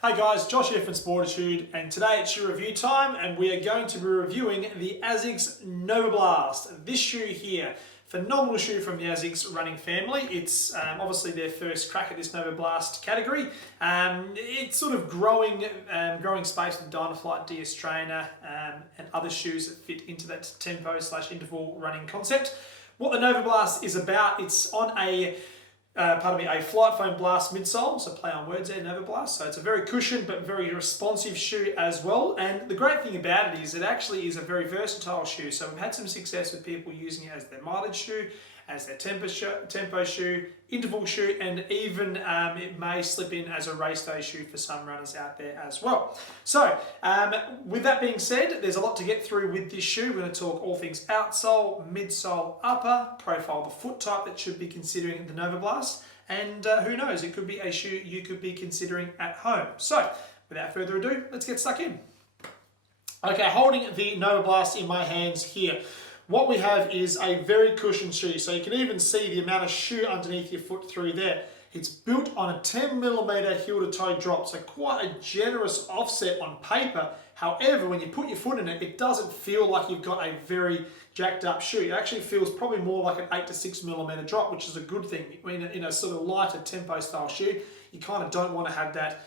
Hey guys, Josh here from Sportitude, and today it's shoe review time, and we are going to be reviewing the Asics Novablast. This shoe here, phenomenal shoe from the Asics running family. It's obviously their first crack at this Novablast category. It's sort of growing space with Dynaflight, DS Trainer, and other shoes that fit into that tempo/interval running concept. What the Novablast is about, it's on a flight foam blast midsole, so play on words there, Novablast. So it's a very cushioned but very responsive shoe as well. And the great thing about it is it actually is a very versatile shoe. So we've had some success with people using it as their mileage shoe, as their tempo shoe, interval shoe, and even it may slip in as a race day shoe for some runners out there as well. So with that being said, there's a lot to get through with this shoe. We're going to talk all things outsole, midsole, upper, profile the foot type that should be considering the Novablast, and who knows, it could be a shoe you could be considering at home. So without further ado, let's get stuck in. Okay, holding the Novablast in my hands here, what we have is a very cushioned shoe, so you can even see the amount of shoe underneath your foot through there. It's built on a 10mm heel to toe drop, so quite a generous offset on paper. However, when you put your foot in it, it doesn't feel like you've got a very jacked up shoe. It actually feels probably more like an 8 to 6mm drop, which is a good thing. In a sort of lighter tempo style shoe, you kind of don't want to have that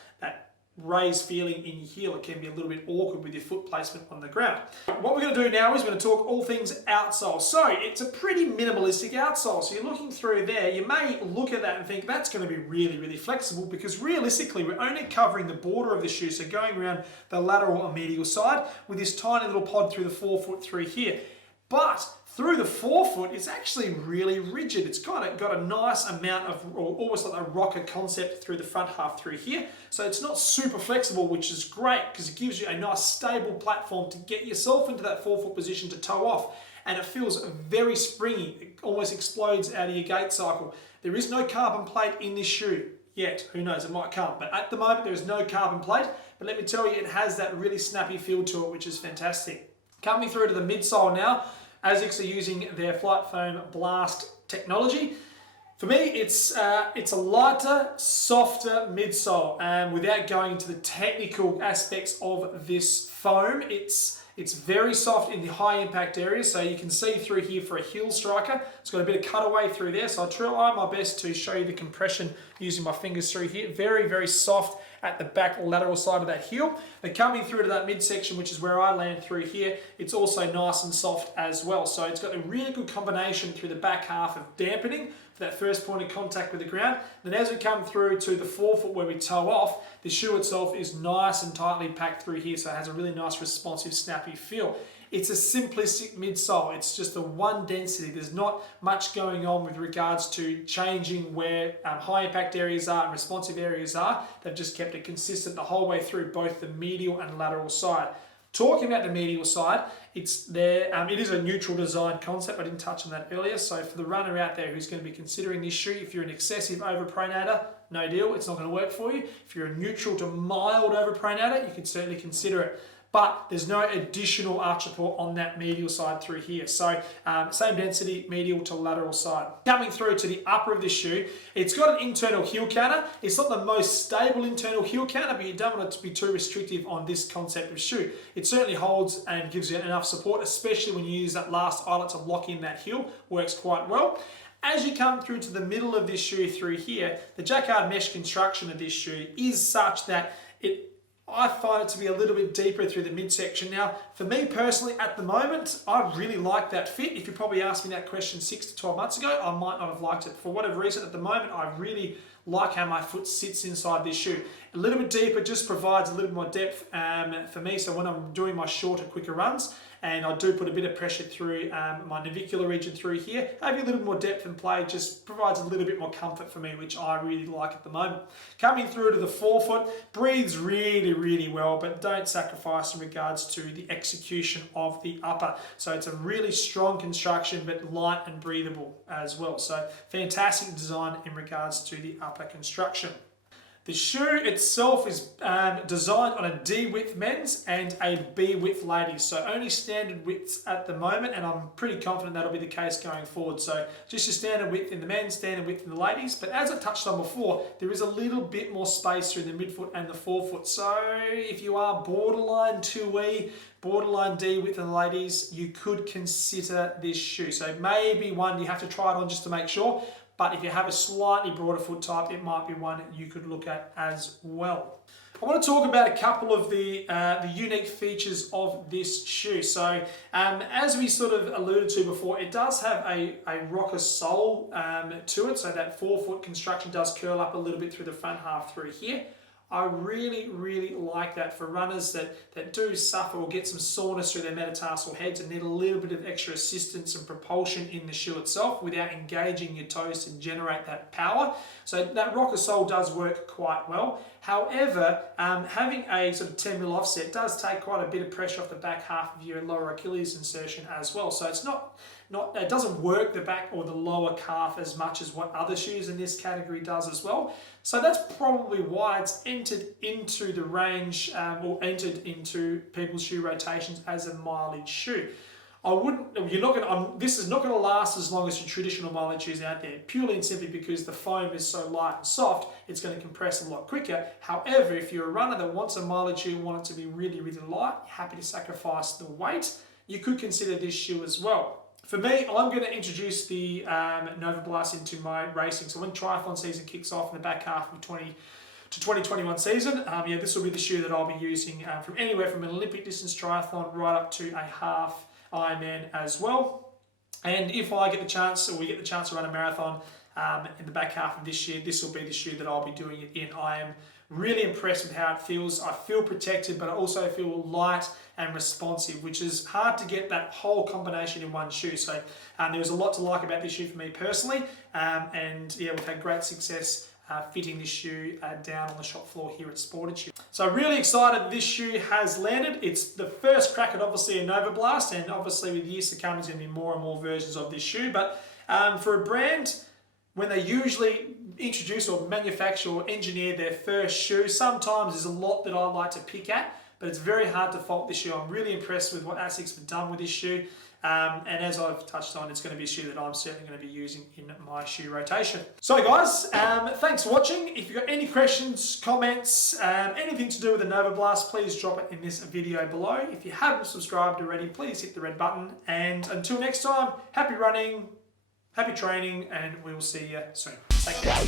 raised feeling in your heel. It can be a little bit awkward with your foot placement on the ground. What we're going to do now is we're going to talk all things outsole. So it's a pretty minimalistic outsole. So you're looking through there, you may look at that and think that's going to be really, really flexible, because realistically we're only covering the border of the shoe, so going around the lateral or medial side with this tiny little pod through the forefoot through here. But through the forefoot, it's actually really rigid. It's kind of got a nice amount of, or almost like a rocker concept through the front half through here. So it's not super flexible, which is great because it gives you a nice stable platform to get yourself into that forefoot position to toe off. And it feels very springy. It almost explodes out of your gait cycle. There is no carbon plate in this shoe yet. Who knows, it might come. But at the moment, there is no carbon plate. But let me tell you, it has that really snappy feel to it, which is fantastic. Coming through to the midsole now, Asics are using their flight foam blast technology. For me, it's a lighter, softer midsole. Without going into the technical aspects of this foam, it's very soft in the high impact areas. So you can see through here for a heel striker, it's got a bit of cutaway through there. So I'll try my best to show you the compression using my fingers through here. Very, very soft at the back lateral side of that heel. But coming through to that midsection, which is where I land through here, it's also nice and soft as well. So it's got a really good combination through the back half of dampening for that first point of contact with the ground. Then as we come through to the forefoot where we toe off, the shoe itself is nice and tightly packed through here, so it has a really nice responsive, snappy feel. It's a simplistic midsole. It's just a one density. There's not much going on with regards to changing where high impact areas are and responsive areas are. They've just kept it consistent the whole way through both the medial and lateral side. Talking about the medial side, it is a neutral design concept. I didn't touch on that earlier. So for the runner out there who's going to be considering this shoe, if you're an excessive overpronator, no deal, it's not going to work for you. If you're a neutral to mild overpronator, you can certainly consider it. But there's no additional arch support on that medial side through here. So same density, medial to lateral side. Coming through to the upper of the shoe, it's got an internal heel counter. It's not the most stable internal heel counter, but you don't want it to be too restrictive on this concept of shoe. It certainly holds and gives you enough support, especially when you use that last eyelet to lock in that heel. Works quite well. As you come through to the middle of this shoe through here, the jacquard mesh construction of this shoe is such that I find it to be a little bit deeper through the midsection. Now, for me personally, at the moment, I really like that fit. If you probably asked me that question 6 to 12 months ago, I might not have liked it. For whatever reason, at the moment, I really like how my foot sits inside this shoe. A little bit deeper just provides a little more depth for me. So when I'm doing my shorter, quicker runs, and I do put a bit of pressure through my navicular region through here, having a little more depth in play just provides a little bit more comfort for me, which I really like at the moment. Coming through to the forefoot, breathes really, really well, but don't sacrifice in regards to the execution of the upper. So it's a really strong construction, but light and breathable as well. So fantastic design in regards to the upper construction. The shoe itself is designed on a D width men's and a B width ladies, so only standard widths at the moment, and I'm pretty confident that'll be the case going forward. So just your standard width in the men's, standard width in the ladies, but as I touched on before, there is a little bit more space through the midfoot and the forefoot. So if you are borderline 2E, borderline D width in the ladies, you could consider this shoe. So maybe one you have to try it on just to make sure. But if you have a slightly broader foot type, it might be one you could look at as well. I want to talk about a couple of the unique features of this shoe. So as we sort of alluded to before, it does have a rocker sole to it. So that forefoot construction does curl up a little bit through the front half through here. I really, really like that for runners that do suffer or get some soreness through their metatarsal heads and need a little bit of extra assistance and propulsion in the shoe itself without engaging your toes to generate that power. So that rocker sole does work quite well. However, having a sort of 10mm offset does take quite a bit of pressure off the back half of your lower Achilles insertion as well. So it's it doesn't work the back or the lower calf as much as what other shoes in this category does as well. So that's probably why it's entered into the range or entered into people's shoe rotations as a mileage shoe. This is not going to last as long as your traditional mileage shoes out there, purely and simply because the foam is so light and soft, it's going to compress a lot quicker. However, if you're a runner that wants a mileage shoe and want it to be really, really light, happy to sacrifice the weight, you could consider this shoe as well. For me, I'm going to introduce the Novablast into my racing. So when triathlon season kicks off in the back half of 2021 season, this will be the shoe that I'll be using from anywhere from an Olympic distance triathlon right up to a half Ironman as well. And if I get the chance, or we get the chance to run a marathon in the back half of this year, this will be the shoe that I'll be doing it in. I am really impressed with how it feels. I feel protected, but I also feel light and responsive, which is hard to get that whole combination in one shoe. So there's a lot to like about this shoe for me personally. And yeah, we've had great success fitting this shoe down on the shop floor here at Sportitude. So really excited this shoe has landed. It's the first crack at obviously a Novablast, and obviously with years to come there's going to be more and more versions of this shoe. But for a brand, when they usually introduce or manufacture or engineer their first shoe, sometimes there's a lot that I like to pick at, but it's very hard to fault this shoe. I'm really impressed with what Asics have done with this shoe. And as I've touched on, it's going to be a shoe that I'm certainly going to be using in my shoe rotation. So guys, thanks for watching. If you've got any questions, comments, anything to do with the Novablast, please drop it in this video below. If you haven't subscribed already, please hit the red button. And until next time, happy running, happy training, and we will see you soon. Take care.